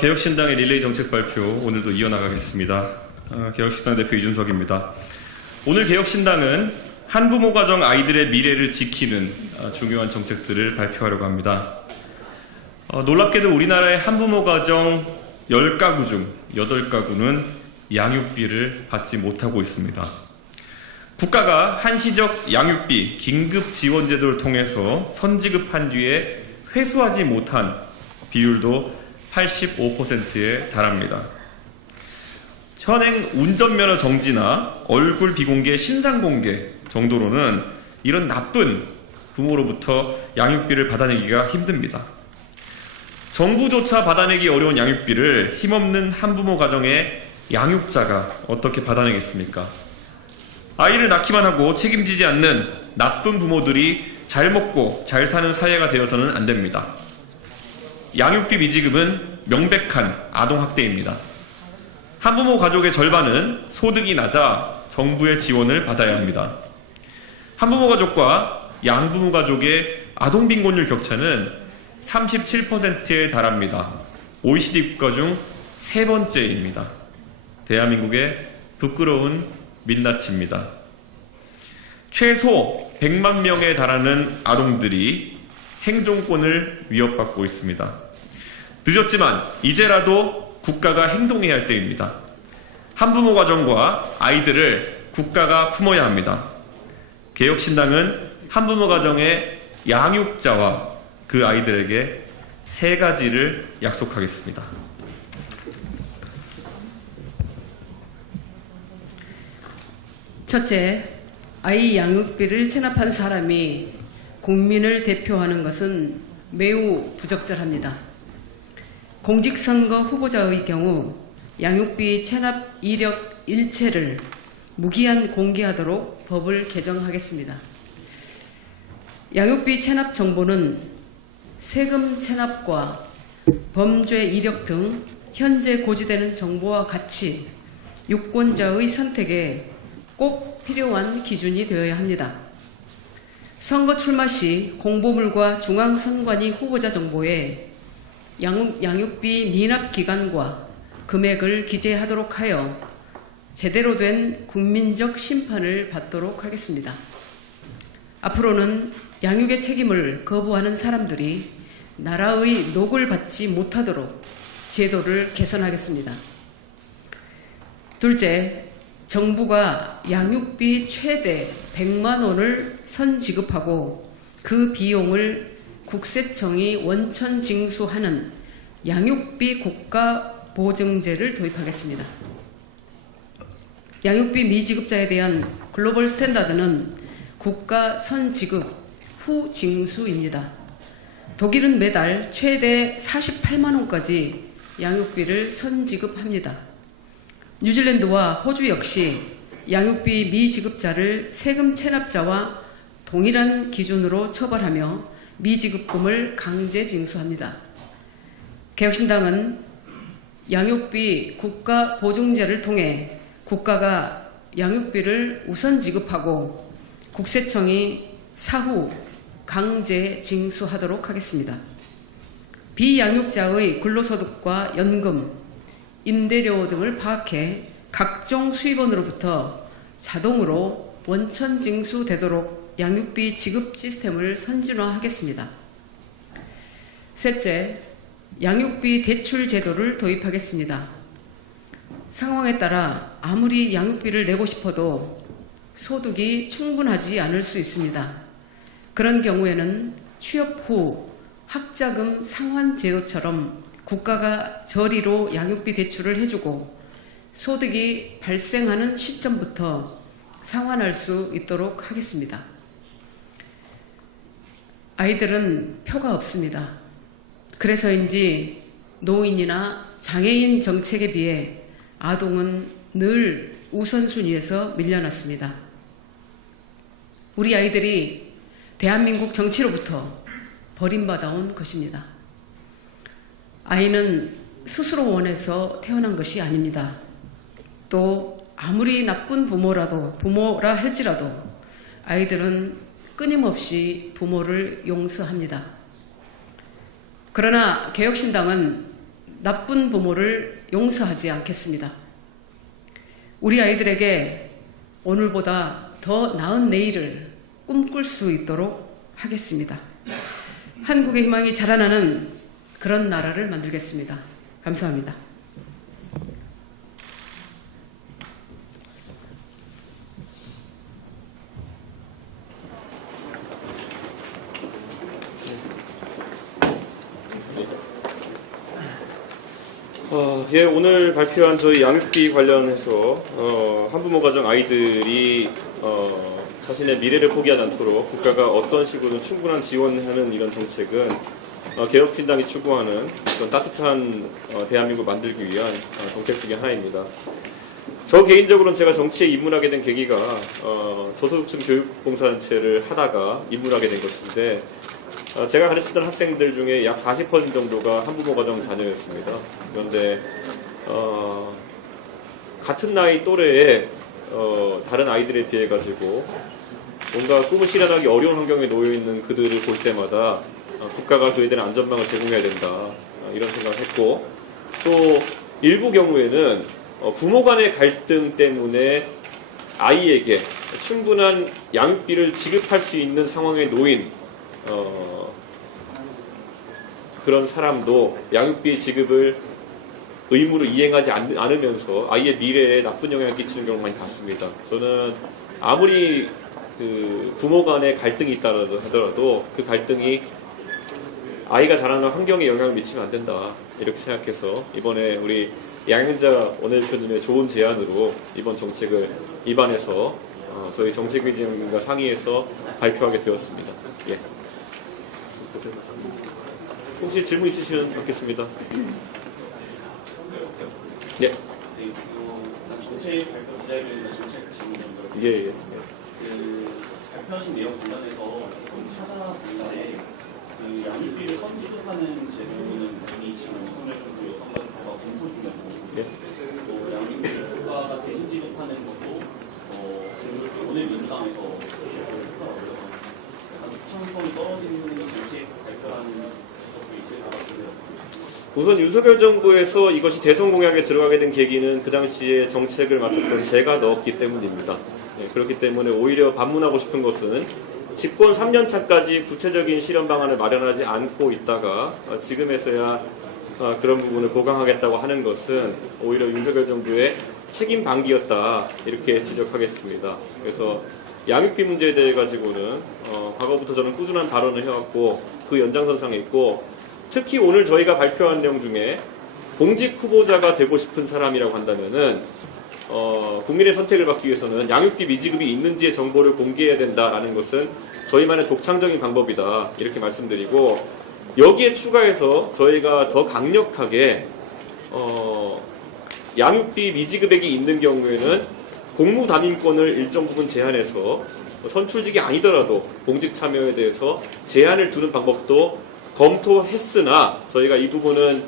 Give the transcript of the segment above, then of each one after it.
개혁신당의 릴레이 정책 발표 오늘도 이어나가겠습니다. 개혁신당 대표 이준석입니다. 오늘 개혁신당은 한부모 가정 아이들의 미래를 지키는 중요한 정책들을 발표하려고 합니다. 놀랍게도 우리나라의 한부모 가정 10가구 중 8가구는 양육비를 받지 못하고 있습니다. 국가가 한시적 양육비 긴급 지원 제도를 통해서 선지급한 뒤에 회수하지 못한 비율도 85%에 달합니다. 현행 운전면허 정지나 얼굴 비공개, 신상 공개 정도로는 이런 나쁜 부모로부터 양육비를 받아내기가 힘듭니다. 정부조차 받아내기 어려운 양육비를 힘없는 한부모 가정의 양육자가 어떻게 받아내겠습니까? 아이를 낳기만 하고 책임지지 않는 나쁜 부모들이 잘 먹고 잘 사는 사회가 되어서는 안 됩니다. 양육비 미지급은 명백한 아동학대입니다. 한부모 가족의 절반은 소득이 낮아 정부의 지원을 받아야 합니다. 한부모 가족과 양부모 가족의 아동빈곤율 격차는 37%에 달합니다. OECD 국가 중 3번째입니다. 대한민국의 부끄러운 민낯입니다. 최소 100만 명에 달하는 아동들이 생존권을 위협받고 있습니다. 늦었지만 이제라도 국가가 행동해야 할 때입니다. 한부모 가정과 아이들을 국가가 품어야 합니다. 개혁신당은 한부모 가정의 양육자와 그 아이들에게 3가지를 약속하겠습니다. 첫째, 아이 양육비를 체납한 사람이 국민을 대표하는 것은 매우 부적절합니다. 공직선거 후보자의 경우 양육비 체납 이력 일체를 무기한 공개하도록 법을 개정하겠습니다. 양육비 체납 정보는 세금 체납과 범죄 이력 등 현재 고지되는 정보와 같이 유권자의 선택에 꼭 필요한 기준이 되어야 합니다. 선거 출마 시 공보물과 중앙선관위 후보자 정보에 양육비 미납 기간과 금액을 기재하도록 하여 제대로 된 국민적 심판을 받도록 하겠습니다. 앞으로는 양육의 책임을 거부하는 사람들이 나라의 녹을 받지 못하도록 제도를 개선하겠습니다. 둘째, 정부가 양육비 최대 100만 원을 선지급하고 그 비용을 국세청이 원천 징수하는 양육비 국가보증제를 도입하겠습니다. 양육비 미지급자에 대한 글로벌 스탠다드는 국가 선지급 후 징수입니다. 독일은 매달 최대 48만 원까지 양육비를 선지급합니다. 뉴질랜드와 호주 역시 양육비 미지급자를 세금 체납자와 동일한 기준으로 처벌하며 미지급금을 강제 징수합니다. 개혁신당은 양육비 국가보증제를 통해 국가가 양육비를 우선 지급하고 국세청이 사후 강제 징수하도록 하겠습니다. 비양육자의 근로소득과 연금, 임대료 등을 파악해 각종 수입원으로부터 자동으로 원천 징수되도록 양육비 지급 시스템을 선진화하겠습니다. 셋째, 양육비 대출 제도를 도입하겠습니다. 상황에 따라 아무리 양육비를 내고 싶어도 소득이 충분하지 않을 수 있습니다. 그런 경우에는 취업 후 학자금 상환 제도처럼 국가가 저리로 양육비 대출을 해주고 소득이 발생하는 시점부터 상환할 수 있도록 하겠습니다. 아이들은 표가 없습니다. 그래서인지 노인이나 장애인 정책에 비해 아동은 늘 우선순위에서 밀려났습니다. 우리 아이들이 대한민국 정치로부터 버림받아온 것입니다. 아이는 스스로 원해서 태어난 것이 아닙니다. 또 아무리 나쁜 부모라 할지라도 아이들은 끊임없이 부모를 용서합니다. 그러나 개혁신당은 나쁜 부모를 용서하지 않겠습니다. 우리 아이들에게 오늘보다 더 나은 내일을 꿈꿀 수 있도록 하겠습니다. 한국의 희망이 자라나는 그런 나라를 만들겠습니다. 감사합니다. 예, 오늘 발표한 저희 양육비 관련해서 한부모 가정 아이들이 자신의 미래를 포기하지 않도록 국가가 어떤 식으로든 충분한 지원하는 이런 정책은 개혁신당이 추구하는 그런 따뜻한 대한민국을 만들기 위한 정책 중에 하나입니다. 저 개인적으로는 제가 정치에 입문하게 된 계기가 저소득층 교육봉사단체를 하다가 입문하게 된 것인데 제가 가르치던 학생들 중에 약 40% 정도가 한부모 가정 자녀였습니다. 그런데 같은 나이 또래의 다른 아이들에 비해 가지고 뭔가 꿈을 실현하기 어려운 환경에 놓여 있는 그들을 볼 때마다 국가가 그에 대한 안전망을 제공해야 된다 이런 생각을 했고, 또 일부 경우에는 부모 간의 갈등 때문에 아이에게 충분한 양육비를 지급할 수 있는 상황에 놓인 그런 사람도 양육비 지급을 의무로 이행하지 않으면서 아이의 미래에 나쁜 영향을 끼치는 경우를 많이 봤습니다. 저는 아무리 그 부모 간의 갈등이 있다라도 하더라도 그 갈등이 아이가 자라는 환경에 영향을 미치면 안 된다 이렇게 생각해서 이번에 우리 양현자 원내대표님의 좋은 제안으로 이번 정책을 입안해서 저희 정책위원과 상의해서 발표하게 되었습니다. 예. 혹시 질문 있으시면 받겠습니다. 예. 정책 발표 기자회견이나 정책 질문 정도. 예. 발표하신 내용 관련해서 좀 찾아보는데 양육비를 선지급하는 제도는 이미 지금 윤석열 정부 여성가족부가 검토 중이고, 또 양육비 국가가 대신 지급하는 것도 지금 오늘 민주당에서 했더라고요. 약간 확장성이 떨어지는 정책 발표하는 것도 있을 것 같은데요. 우선 윤석열 정부에서 이것이 대선 공약에 들어가게 된 계기는 그 당시에 정책을 맡았던 제가 넣었기 때문입니다. 그렇기 때문에 오히려 반문하고 싶은 것은 집권 3년 차까지 구체적인 실현 방안을 마련하지 않고 있다가 지금에서야 그런 부분을 보강하겠다고 하는 것은 오히려 윤석열 정부의 책임 방기였다 이렇게 지적하겠습니다. 그래서 양육비 문제에 대해 가지고는 과거부터 저는 꾸준한 발언을 해왔고 그 연장선상에 있고, 특히 오늘 저희가 발표한 내용 중에 공직 후보자가 되고 싶은 사람이라고 한다면은 국민의 선택을 받기 위해서는 양육비 미지급이 있는지의 정보를 공개해야 된다라는 것은 저희만의 독창적인 방법이다 이렇게 말씀드리고, 여기에 추가해서 저희가 더 강력하게 양육비 미지급액이 있는 경우에는 공무담임권을 일정 부분 제한해서 선출직이 아니더라도 공직 참여에 대해서 제한을 두는 방법도 검토했으나 저희가 이 부분은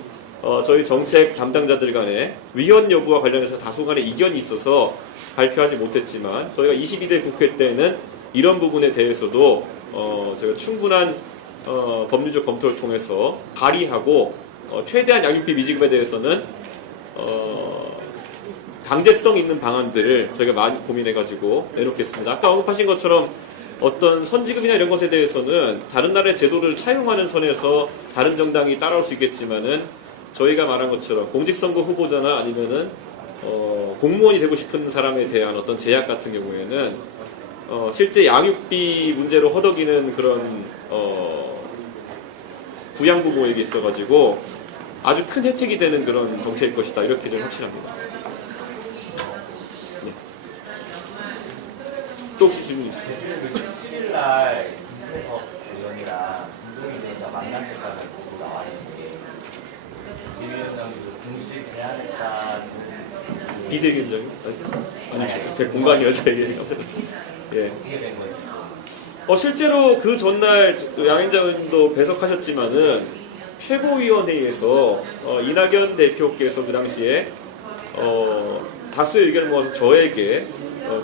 저희 정책 담당자들 간의 위헌 여부와 관련해서 다소간의 이견이 있어서 발표하지 못했지만, 저희가 22대 국회 때는 이런 부분에 대해서도 저희가 충분한 법률적 검토를 통해서 발의하고 최대한 양육비 미지급에 대해서는 강제성 있는 방안들을 저희가 많이 고민해가지고 내놓겠습니다. 아까 언급하신 것처럼 어떤 선지급이나 이런 것에 대해서는 다른 나라의 제도를 차용하는 선에서 다른 정당이 따라올 수 있겠지만은 저희가 말한 것처럼 공직선거 후보자나 아니면은 공무원이 되고 싶은 사람에 대한 어떤 제약 같은 경우에는 실제 양육비 문제로 허덕이는 그런 부양부모에게 있어가지고 아주 큰 혜택이 되는 그런 정책일 것이다 이렇게 좀 확신합니다. 또 혹시 질문 있으세요? 17일날 김태석 의원이랑 김동희 의원과 만났다는 보고 나와 있는데 이 위원장님도 공식 제안했다는 비대위원장님? 아니죠. 제 공간이어서 얘기해요. 예. 어떻게 된 거예요? 실제로 그 전날 양현장 의원도 배석하셨지만은 최고위원회에서 이낙연 대표께서 그 당시에 다수의 의견을 모아서 저에게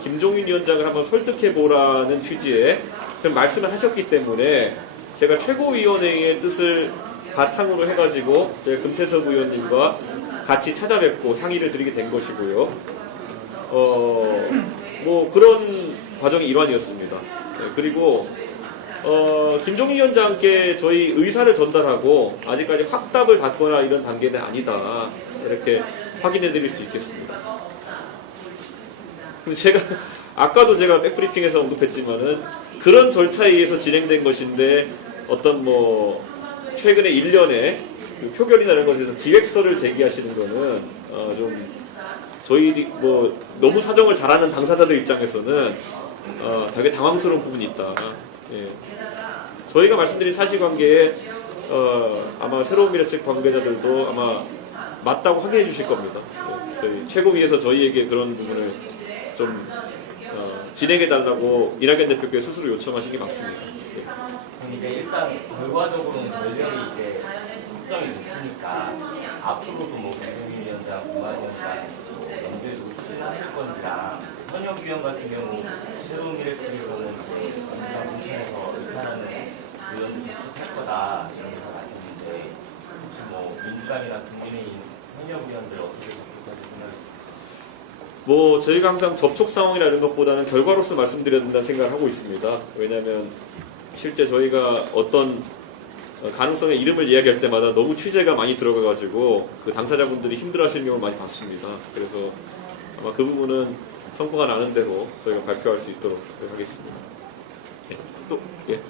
김종인 위원장을 한번 설득해보라는 취지의 그런 말씀을 하셨기 때문에 제가 최고위원회의 뜻을 바탕으로 해가지고 제가 금태섭 의원님과 같이 찾아뵙고 상의를 드리게 된 것이고요. 뭐 그런 과정의 일환이었습니다. 네, 그리고 김종인 위원장께 저희 의사를 전달하고 아직까지 확답을 받거나 이런 단계는 아니다. 이렇게 확인해 드릴 수 있겠습니다. 근데 제가 아까도 제가 백브리핑에서 언급했지만은 그런 절차에 의해서 진행된 것인데 어떤 뭐 최근에 1년에 그 표결이나 이런 것에서 기획서를 제기하시는 거는 좀 저희 뭐 너무 사정을 잘 아는 당사자들 입장에서는 되게 당황스러운 부분이 있다. 예. 저희가 말씀드린 사실관계에 아마 새로운 미래 측 관계자들도 아마 맞다고 확인해 주실 겁니다. 예. 저희 최고위에서 저희에게 그런 부분을 좀 진행해 달라고 이낙연 대표께 스스로 요청하신 게 맞습니다. 예. 그럼 이제 일단 결과적으로는 결렬이 이제 확정이 됐으니까 앞으로도 뭐 김종인 위원장, 공관위원장 연대도 추진하실 건지랑 현역 위원 같은 경우 새로운 미래 측에서는 영상 공천에서 의탄하는 의원을 제출할 거다 이런 얘기가 나왔는데 혹시 뭐 민주당이나 국민의힘 현역 위원들 어떻게 접촉하실 생각이세요? 뭐 저희가 항상 접촉 상황이나 이런 것보다는 결과로서 말씀드려야 된다는 생각을 하고 있습니다. 왜냐하면 실제 저희가 어떤 가능성의 이름을 이야기할 때마다 너무 취재가 많이 들어가가지고 그 당사자분들이 힘들어하시는 경우를 많이 봤습니다. 그래서 아마 그 부분은 성과가 나는 대로 저희가 발표할 수 있도록 하겠습니다. 예. 또 예.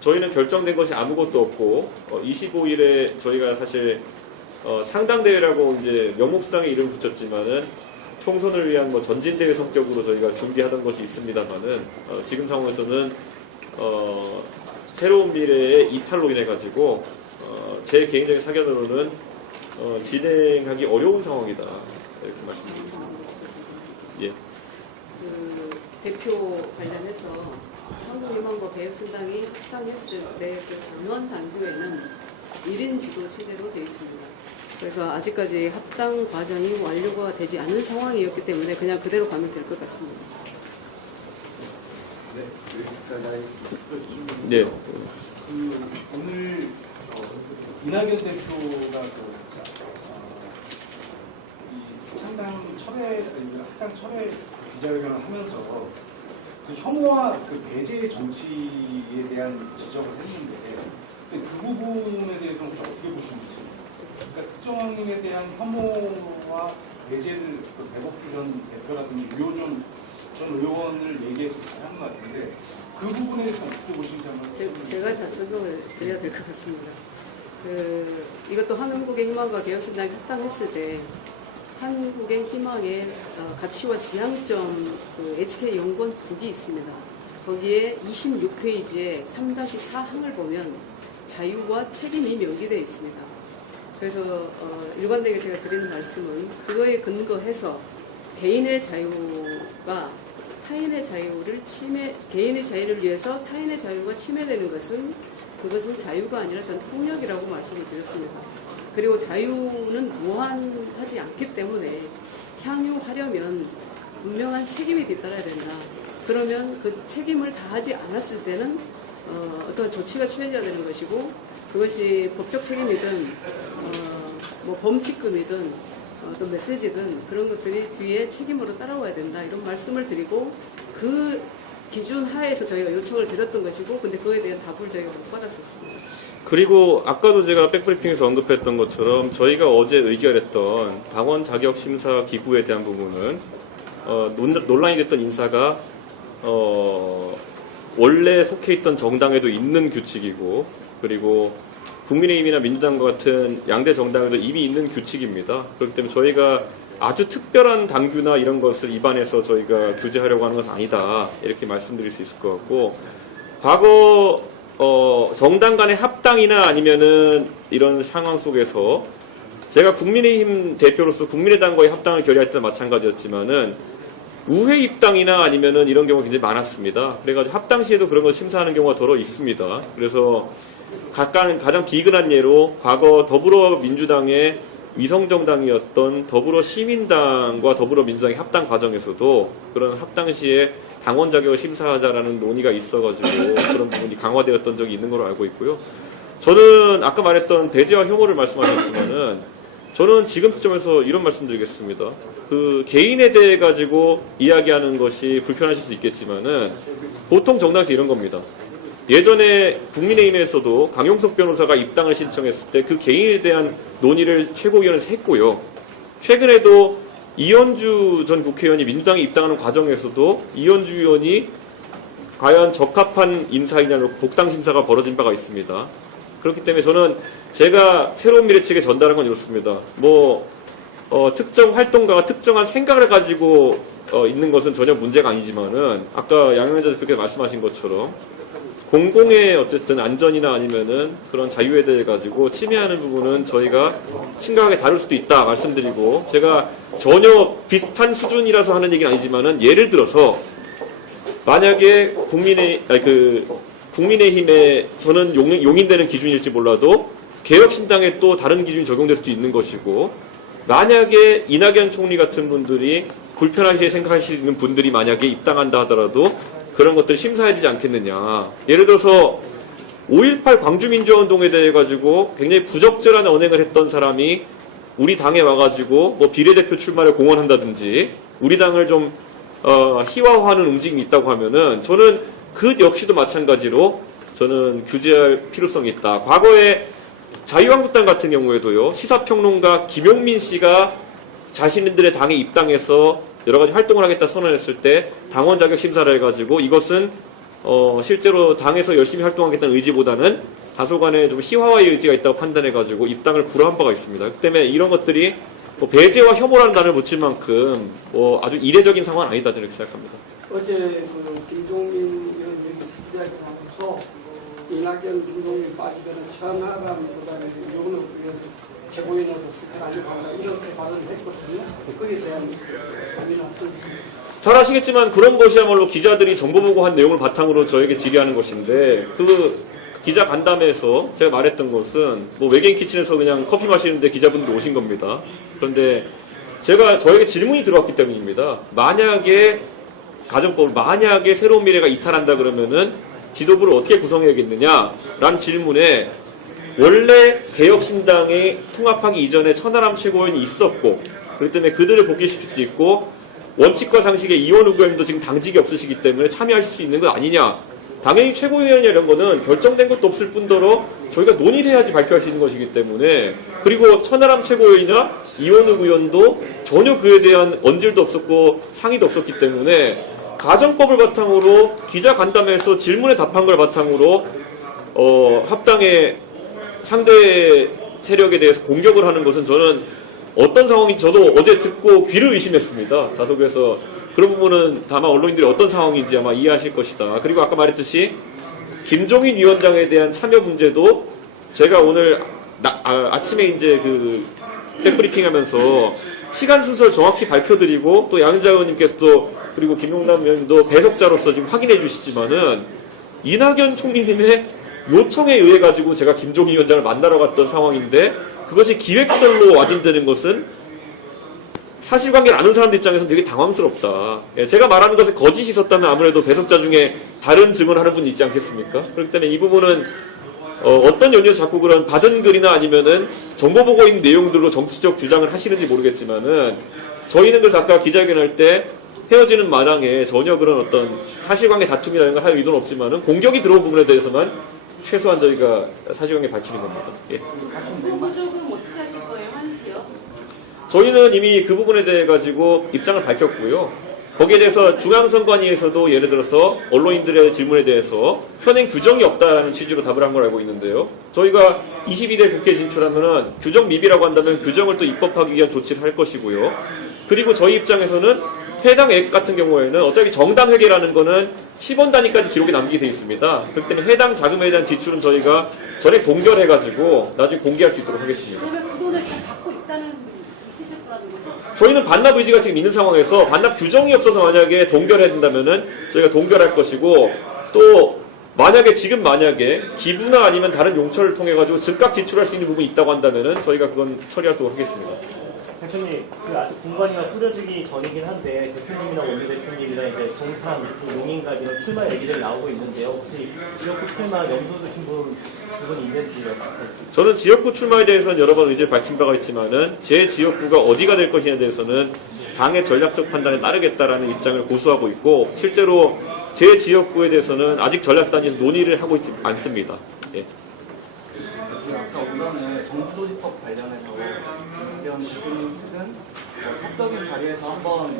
저희는 결정된 것이 아무것도 없고 25일에 저희가 사실 창당대회라고 이제 명목상의 이름을 붙였지만은 총선을 위한 뭐 전진대회 성격으로 저희가 준비하던 것이 있습니다만은 지금 상황에서는 새로운 미래의 이탈로 인해 가지고 제 개인적인 사견으로는 진행하기 어려운 상황이다 이렇게 말씀드리겠습니다. 예. 그 대표 관련해서 한국유망과 개혁신당이 합당했을 때 그 당원 당규에는 1인 지도 체제로 되어 있습니다. 그래서 아직까지 합당 과정이 완료가 되지 않은 상황이었기 때문에 그냥 그대로 가면 될 것 같습니다. 네. 오늘 이낙연 대표가 이 창당 철회, 합당 철회 기자회견을 하면서 그 혐오와 그 배제 정치에 대한 지적을 했는데 그 부분에 대해서 혹시 어떻게 보시는지? 그러니까 특정인에 대한 혐오와 배제를 그 배복주 전 대표라든지 유호준 전 의원을 얘기해서 잘한 것 같은데 그 부분에 대해서 어떻게 보시는지 한번 제가 잘 설명을 드려야 될 것 같습니다. 이것도 한국의 희망과 개혁신당이 합당했을 때 한국의 희망의 가치와 지향점 HK연구원 북이 있습니다. 거기에 26페이지에 3-4항을 보면 자유와 책임이 명기되어 있습니다. 그래서 일관되게 제가 드리는 말씀은 그거에 근거해서 개인의 자유가 타인의 자유를 개인의 자유를 위해서 타인의 자유가 침해되는 그것은 자유가 아니라 전 폭력이라고 말씀을 드렸습니다. 그리고 자유는 무한하지 않기 때문에 향유하려면 분명한 책임이 뒤따라야 된다. 그러면 그 책임을 다하지 않았을 때는 어떤 조치가 취해져야 되는 것이고 그것이 법적 책임이든 뭐 범칙금이든 어떤 메시지든 그런 것들이 뒤에 책임으로 따라와야 된다. 이런 말씀을 드리고 그 기준 하에서 저희가 요청을 드렸던 것이고 근데 그거에 대한 답을 저희가 못 받았었습니다. 그리고 아까도 제가 백브리핑에서 언급했던 것처럼 저희가 어제 의결했던 당원 자격 심사 기구에 대한 부분은 논란이 됐던 인사가 원래 속해 있던 정당에도 있는 규칙이고 그리고 국민의힘이나 민주당과 같은 양대 정당에도 이미 있는 규칙입니다. 그렇기 때문에 저희가 아주 특별한 당규나 이런 것을 입안해서 저희가 규제하려고 하는 것은 아니다. 이렇게 말씀드릴 수 있을 것 같고 과거 정당 간의 합당이나 아니면은 이런 상황 속에서 제가 국민의힘 대표로서 국민의당과의 합당을 결의할 때도 마찬가지였지만은 우회 입당이나 아니면은 이런 경우가 굉장히 많았습니다. 그래가지고 합당 시에도 그런 걸 심사하는 경우가 더러 있습니다. 그래서 가장 비근한 예로 과거 더불어민주당의 위성정당이었던 더불어시민당과 더불어민주당의 합당 과정에서도 그런 합당 시에 당원 자격을 심사하자라는 논의가 있어가지고 그런 부분이 강화되었던 적이 있는 걸로 알고 있고요. 저는 아까 말했던 배제와 혐오를 말씀하셨지만은 저는 지금 시점에서 이런 말씀드리겠습니다. 그 개인에 대해 가지고 이야기하는 것이 불편하실 수 있겠지만은 보통 정당에서 이런 겁니다. 예전에 국민의힘에서도 강용석 변호사가 입당을 신청했을 때 그 개인에 대한 논의를 최고위원회에서 했고요. 최근에도 이현주 전 국회의원이 민주당에 입당하는 과정에서도 이현주 의원이 과연 적합한 인사이냐로 복당 심사가 벌어진 바가 있습니다. 그렇기 때문에 저는 제가 새로운 미래 측에 전달한 건 이렇습니다. 특정 활동가가 특정한 생각을 가지고 있는 것은 전혀 문제가 아니지만은 아까 양 의원님께서 말씀하신 것처럼 공공의 어쨌든 안전이나 아니면은 그런 자유에 대해 가지고 침해하는 부분은 저희가 심각하게 다룰 수도 있다 말씀드리고, 제가 전혀 비슷한 수준이라서 하는 얘기는 아니지만은 예를 들어서 만약에 국민의힘에 저는 용인되는 기준일지 몰라도 개혁신당에 또 다른 기준이 적용될 수도 있는 것이고, 만약에 이낙연 총리 같은 분들이 불편하게 생각하시는 분들이 만약에 입당한다 하더라도 그런 것들을 심사해야 되지 않겠느냐. 예를 들어서 5.18 광주민주화운동에 대해 가지고 굉장히 부적절한 언행을 했던 사람이 우리 당에 와가지고 비례대표 출마를 공언한다든지 우리 당을 좀 희화화하는 움직임이 있다고 하면은 저는 그 역시도 마찬가지로 저는 규제할 필요성이 있다. 과거에 자유한국당 같은 경우에도요, 시사평론가 김용민 씨가 자신들의 당에 입당해서 여러 가지 활동을 하겠다 선언했을 때 당원 자격 심사를 해가지고 이것은 실제로 당에서 열심히 활동하겠다는 의지보다는 다소간의 좀 희화화의 의지가 있다고 판단해가지고 입당을 불허한 바가 있습니다. 그렇기 때문에 이런 것들이 배제와 혐오라는 단어를 붙일 만큼 아주 이례적인 상황은 아니다 저는 이렇게 생각합니다. 어제 김종민 의원님이 이야기하면서 이낙연, 김종민 빠지고는 천하람보다는 윤석열 최고위원으로 스펙 아니고 이렇게 발언을 했거든요. 거기에 대한 고민은 어떤지. 잘 아시겠지만 그런 것이야말로 기자들이 정보 보고 한 내용을 바탕으로 저에게 질의하는 것인데, 그 기자 간담회에서 제가 말했던 것은 외계인 키친에서 그냥 커피 마시는데 기자분들이 오신 겁니다. 그런데 저에게 질문이 들어왔기 때문입니다. 만약에 가정법을 만약에 새로운 미래가 이탈한다 그러면은 지도부를 어떻게 구성해야겠느냐라는 질문에 원래 개혁신당이 통합하기 이전에 천하람 최고위원이 있었고 그렇기 때문에 그들을 복귀시킬 수 있고 원칙과 상식의 이원우 의원도 지금 당직이 없으시기 때문에 참여하실 수 있는 것 아니냐. 당연히 최고위원이나 이런 거는 결정된 것도 없을 뿐더러 저희가 논의를 해야지 발표할 수 있는 것이기 때문에, 그리고 천하람 최고위원이나 이원우 의원도 전혀 그에 대한 언질도 없었고 상의도 없었기 때문에 가정법을 바탕으로 기자 간담회에서 질문에 답한 걸 바탕으로 합당의 상대 세력에 대해서 공격을 하는 것은 저는 어떤 상황인지 저도 어제 듣고 귀를 의심했습니다. 다소그에서 그런 부분은 다만 언론인들이 어떤 상황인지 아마 이해하실 것이다. 그리고 아까 말했듯이 김종인 위원장에 대한 참여 문제도 제가 오늘 아침에 이제 백브리핑 하면서 시간 순서를 정확히 밝혀드리고 또 양은자 의원님께서도 그리고 김용남 의원님도 배석자로서 지금 확인해 주시지만은 이낙연 총리님의 요청에 의해 가지고 제가 김종인 위원장을 만나러 갔던 상황인데 그것이 기획설로 와진다는 것은 사실관계를 아는 사람들 입장에서는 되게 당황스럽다. 제가 말하는 것에 거짓이 있었다면 아무래도 배석자 중에 다른 증언을 하는 분이 있지 않겠습니까? 그렇기 때문에 이 부분은 어떤 연유에서 자꾸 그런 받은 글이나 아니면은 정보 보고 있는 내용들로 정치적 주장을 하시는지 모르겠지만은 저희는 그래서 아까 기자회견할 때 헤어지는 마당에 전혀 그런 어떤 사실관계 다툼이라는 걸 할 의도는 없지만은 공격이 들어온 부분에 대해서만 최소한 저희가 사실관계 밝히는 겁니다. 예. 그 부족은 어떻게 하실 거예요? 한시요? 저희는 이미 그 부분에 대해 가지고 입장을 밝혔고요. 거기에 대해서 중앙선관위에서도 예를 들어서 언론인들의 질문에 대해서 현행 규정이 없다라는 취지로 답을 한 걸 알고 있는데요. 저희가 22대 국회 진출하면은 규정 미비라고 한다면 규정을 또 입법하기 위한 조치를 할 것이고요. 그리고 저희 입장에서는 해당 액 같은 경우에는 어차피 정당 회계라는 거는 10원 단위까지 기록이 남기게 되어 있습니다. 그렇기 때문에 해당 자금에 대한 지출은 저희가 전액 동결해가지고 나중에 공개할 수 있도록 하겠습니다. 그러면 그 돈을 다 갖고 있다는 있으실 거라는 거죠? 저희는 반납 의지가 지금 있는 상황에서 반납 규정이 없어서 만약에 동결해야 된다면은 저희가 동결할 것이고 또 만약에 기부나 아니면 다른 용처를 통해 가지고 즉각 지출할 수 있는 부분이 있다고 한다면은 저희가 그건 처리하도록 하겠습니다. 대표님, 아직 공관위가 꾸려지기 전이긴 한데 대표님이나 원내대표님이랑 이제 동탄, 용인가 이런 출마 얘기들 나오고 있는데요. 혹시 지역구 출마 염두 두신 부분이 있는지요? 저는 지역구 출마에 대해서는 여러 번 의지를 밝힌 바가 있지만은 제 지역구가 어디가 될 것이냐에 대해서는 당의 전략적 판단에 따르겠다라는 입장을 고수하고 있고 실제로 제 지역구에 대해서는 아직 전략단위에서 논의를 하고 있지 않습니다. 예. 아까 우선은 정부조직법 관련해서 의견 대표님 측은 법적인 자리에서 한번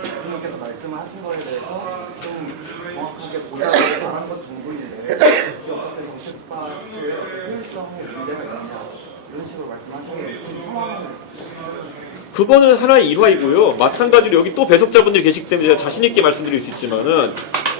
대표님께서 말씀을 하신 거에 대해서 좀 정확하게 보장을 말한 것 정도인데 어떻게 정책 파트의 효율성에 문제가 있느냐 이런 식으로 말씀하셨는데 그 상황은 그거는 하나의 일화이고요. 마찬가지로 여기 또 배석자분들이 계시기 때문에 제가 자신있게 말씀드릴 수 있지만은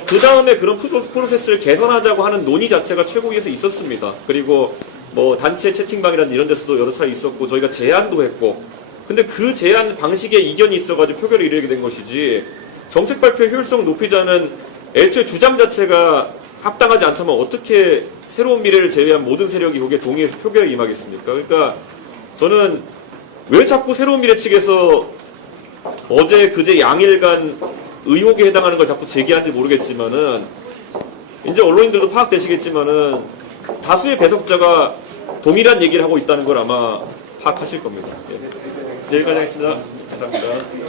그 다음에 그런 프로세스를 개선하자고 하는 논의 자체가 최고위에서 있었습니다. 그리고 뭐 단체 채팅방이라든지 이런 데서도 여러 차례 있었고 저희가 제안도 했고 근데 그 제안 방식에 이견이 있어가지고 표결을 이르게 된 것이지 정책 발표의 효율성을 높이자는 애초에 주장 자체가 합당하지 않다면 어떻게 새로운 미래를 제외한 모든 세력이 거기에 동의해서 표결에 임하겠습니까? 그러니까 저는 왜 자꾸 새로운 미래 측에서 어제 그제 양일간 의혹에 해당하는 걸 자꾸 제기하는지 모르겠지만은 이제 언론인들도 파악되시겠지만은 다수의 배석자가 동일한 얘기를 하고 있다는 걸 아마 파악하실 겁니다. 예. 여기까지 하겠습니다. 감사합니다.